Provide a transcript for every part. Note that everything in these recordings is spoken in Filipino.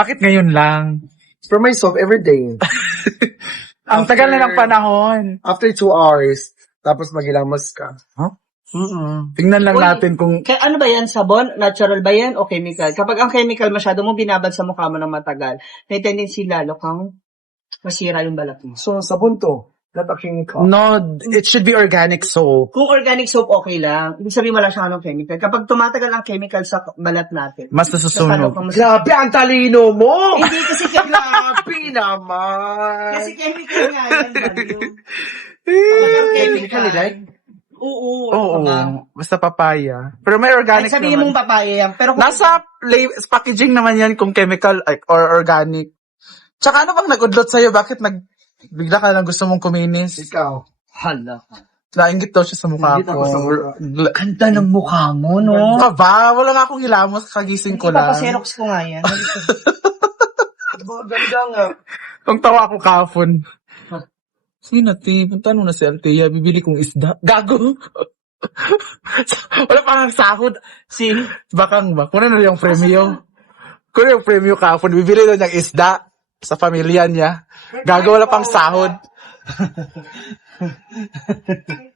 Bakit ngayon lang? For myself, every day. Ang tagal na ng panahon. After 2 hours, tapos maghilamos ka. Huh? Mm-mm. Tingnan lang Uy, natin kung... Ano ba yan? Sabon? Natural ba yan? O chemical? Kapag ang chemical masyado mo binabad sa mukha mo ng matagal, may tendency lalo kang masira yung balat mo. So, sabon to. Not a chemical. No, it should be organic soap. Kung organic soap, okay lang. Ibig sabihin wala siyang chemical. Kapag tumatagal ang chemical sa balat natin, Mas lalo nasusunog. kang Grabe, ang talino mo! Hindi kasi chemical. Grabe naman! Kasi chemical nga yan. Baliw. Chemical, right? Oo. Oo, Diba? basta papaya. Pero may Ay, organic sabihin naman. mong papaya yan. Pero kung Nasa packaging naman yan kung chemical or organic. Tsaka ano bang nag-udlot sa'yo? Bakit bigla ka lang gusto mong kuminis? Ikaw. hala. Nainggit daw siya sa mukha Inggit ko. ako sa mukha. Ganda ng mukha mo, no? Ka ba? Wala nga akong hilamos. Kagising ko Hindi lang. papaserox ko nga yan. Ganda nga. Kung tawa ako kahapon. Sige ti, punta na si Althea, bibili kong isda. Gago! Wala pa kang sahod. Bakang ba? Kunin na yung premyo. Kunin yung premyo kahapon, bibili na niyang isda sa pamilya niya. Gago, wala pang sahod.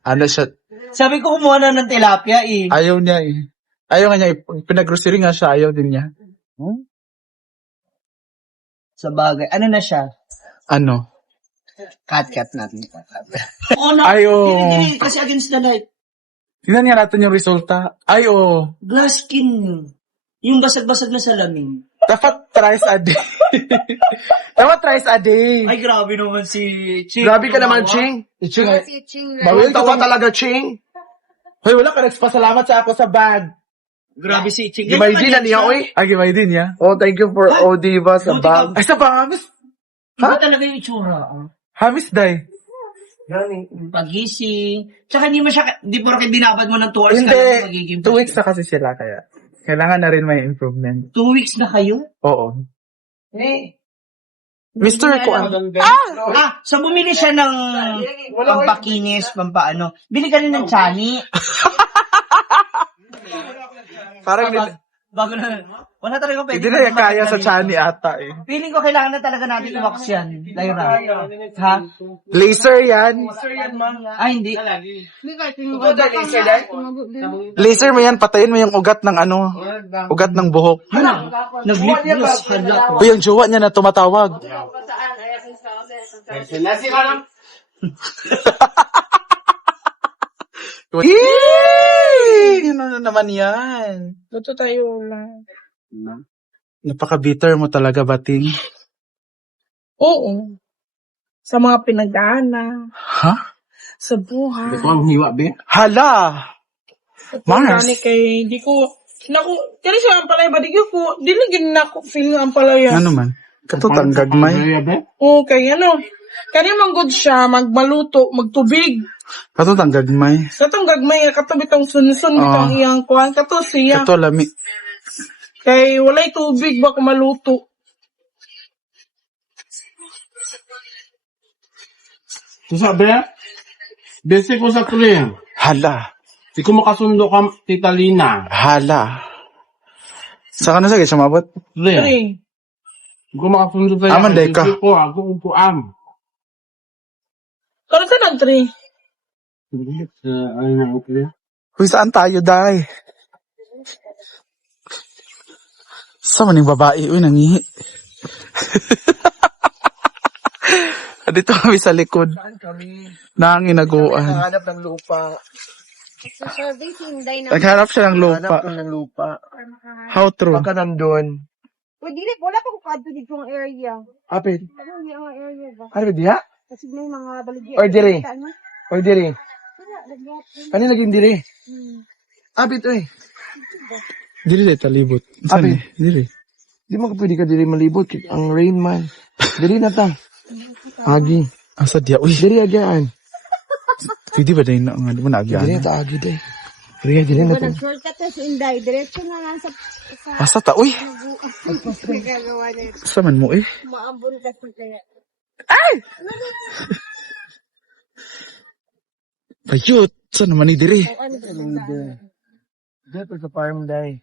Ano siya? Sabi ko kumuha na ng tilapia eh. Ayaw niya eh. Ayaw nga niya, pinag-grocery nga siya, ayaw din niya. Sa bagay. Ano na siya? Ano? Cut natin. Oo na. Ay, oo. Hindi, kasi against the light. Tingnan nga natin yung resulta. Ay, oo. Glass skin. Yung basag-basag na salamin. Dapat thrice a day. Dapat thrice a day. Ay, grabe naman si Ching. Grabe ka naman, Ching. Ching, Si Ching Bawal tawa talaga, Ching. hoy, wala ka nagpasalamat sa ako sa bag. Grabe si Ching. Gimay din na niya, oy. Ay, gimay din ya. Oh, thank you for Odiva sa Buti bag. Ay, sa bag, hamis. Iba talaga yung itsura. Hamis, day. Gani. Pagising. Tsaka hindi mo siya, di porke binabad mo ng 2 hours Hindi, kaya magiging 2 weeks na kasi sila, kaya kailangan na rin may improvement. 2 weeks na kayo? Oo. Eh. Mr. Kuan. So bumili siya ng pampakinis, pampaano. Bili ka rin ng chani. Parang Bago na. Wala talaga pwede. hindi na yung kaya sa chani ata eh. Feeling ko kailangan na talaga natin i-wax yan. Lyra. Ha? Laser yan. Ay, hindi. Laser mo yan, patayin mo yung ugat ng ano, ugat ng buhok. Ano? Nag-lip gloss. Hala. O yung jowa niya na tumatawag. Yee! Ano naman yan? Luto tayo lang. Napaka-bitter mo talaga, Bating. Oo. Sa mga pinagdaanan. Ha? Sa buhay. Hala! Mars. Gani kay, di ko, kaya siya ang palay ba, di ko, di na gina ko feel ang palaya. Ano man? Katutang gagmay. Oo, kay ano. Kaya manggod siya, magmaluto, magtubig. Katutang gagmay. Sa itong gagmay, katabi itong sunsun, itong iyang kuhan, kato siya. Kato lami. Kay walay tubig ba kung maluto. Sabi, basic ko sa Korea. Hala. Di ko makasundo ka, Tita Lina. Hala. Sa ka na sige, sumabot? Korea. Ay, Di ko makasundo sa'yo. Aman, day ka. Hindi ko, ako upuan. kano ka ng tree? Ano na, Korea? Uy, saan tayo, day? Sa maning babae, uy, nangihi. Dito kami sa likod. Saan kami? Nanginaguan. Naghanap ng lupa. Sa survey, hinday na. Naghanap siya ng lupa. Naghanap ng lupa. How true? Baka nandun. Pwede rin, wala pang kadto dito ang area. Apit. Ano yung area ba? Ano ba diya? Kasi may mga baligya. Or dire. Ano? Or dire. Wala, lagyat. Ano naging dire? Hmm. Apit, oy. Dili talibot. Saan Abi. eh? Dili. Di mo ka pwede ka dire malibot. Ang rain man. Dire na ta. Agi. Asa dia? Uy, Dire agyaan. pwede ba din na nga mo Dire naagyan? ta agi day. Dire na ta. Shortcut sa Inday. Diretso na lang sa Asa ta? Uy, gagawa na ito. asa man mo eh? Maambon ka sa kaya. Ayot! Saan naman ni Diri? Ano ba yung Dito sa farm day.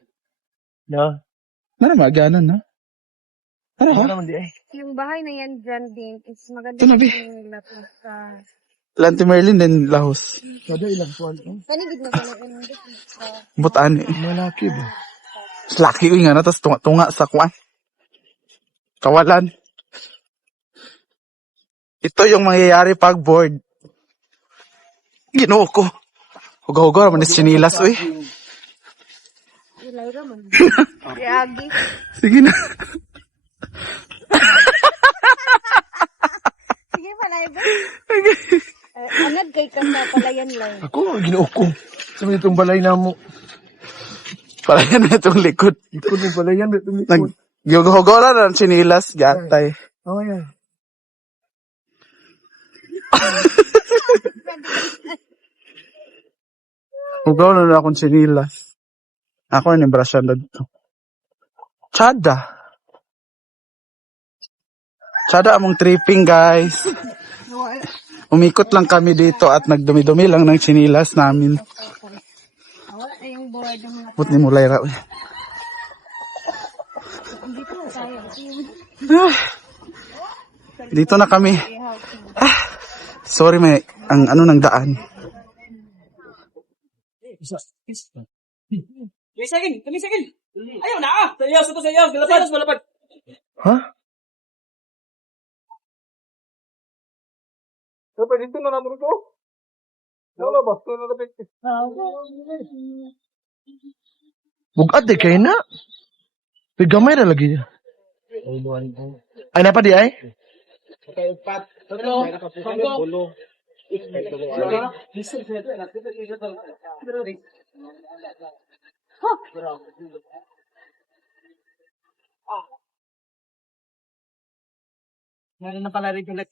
No? Na naman, ganon na. Ano ha? naman di ay. Yung bahay na yan dyan din is maganda Ito na, Bi. yung lapis sa Lanti Merlin din lahos. Kada ilang kuwan. panigid na pala yung sa Butaan eh. Malaki ba? Laki nga na, tapos tunga sa kuan. Kawalan. Ito yung mangyayari pag board. Ginoo ko. Hugaw-hugaw naman is sinilas, uy. ilay raman. Reagi. Sige na. Sige pala iba. Anad kay ka sa palayan lang. Ako, ginoo ko. Sabi itong balay na mo. Para yan na itong likod. Ito ng balay yan. Itong likod. Nag-hugaw na ng sinilas, gatay. Oh, yan. Hugaw na akong sinilas. Ako na yung brushan na dito. Chada. Chada among tripping, guys. Umikot lang kami dito at nagdumi-dumi lang ng sinilas namin. Wala yung board ng mga Put ni Mulay raw. dito tayo. Dito na kami. Sorry, may ang ano ng daan. Tumisagin! Ayaw na! Sayaw, sayaw! Malapad! Ha? Dapat dito na naman ko. Wala ba? Bugat di kayo na. Pigamay na lagi niya. Ay, napa di ay? Meron na pala rin ulit.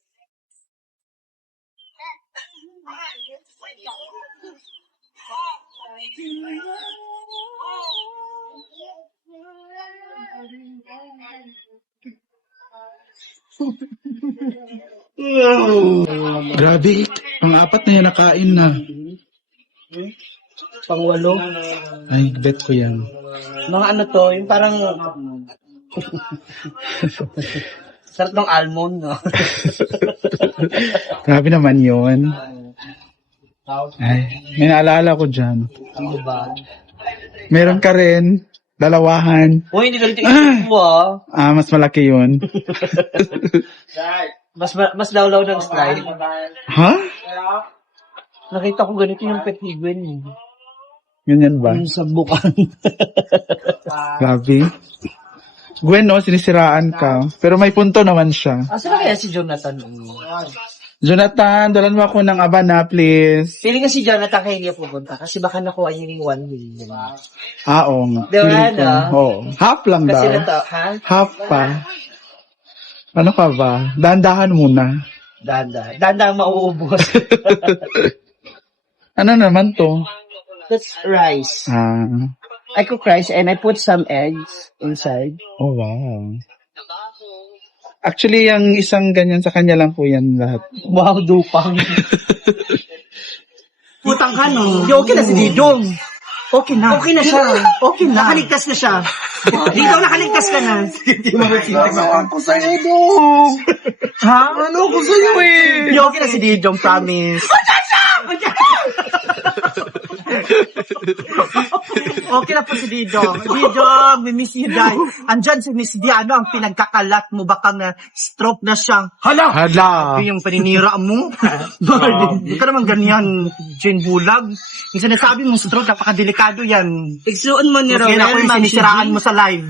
Grabe, ang apat na yan nakain na. Pangwalo. Ay, bet ko yan. Mga ano to, yung parang... Sarap ng almond, no? Grabe naman yun. Ay, may naalala ko dyan. Ano ba? Meron ka rin, dalawahan. Uy, hindi ganito yung ah. Mas malaki yun. Mas lawlaw ng slide. Ha? Nakita ko ganito yung petiguin. Ganyan ba? Yung sa bukan. Grabe. Gwen, no, sinisiraan ka. Pero may punto naman siya. Asa na kaya si Jonathan? Jonathan, dalan mo ako ng Abana, please. Feeling ko si Jonathan kayo niya pupunta kasi baka nakuha niya yung 1 million. Oo nga. Diba, Feeling ko. no? Oo. Half lang Kasi daw. nato, ha? Half pa. Ano ka ba? Dahan-dahan muna. Danda mauubos. Ano naman to? That's rice. I cook rice and I put some eggs inside. Oh, wow. Actually, yung isang ganyan sa kanya lang po yan lahat. Wow, dupang. Putang ka, no? Di, okay na si Didong. Okay na. Okay na siya. Okay na. Nakaligtas na siya. Didong, nakaligtas ka na. Hindi mo Ako sa'yo, Dong. Ha? Ano ko sa'yo eh? Di, okay na si Didong, promise. Okay na po si Didong. Didong, we miss you, guys. Andyan si Miss Diano, ang pinagkakalat mo, baka na stroke na siyang, hala! Hala! Yung paninira mo. Hindi ka naman ganyan, Jane Bulag. Yung sinasabi mong stroke, napakadelikado yan. Igsuon mo ni Kaya ako yung sinisiraan mo sa live.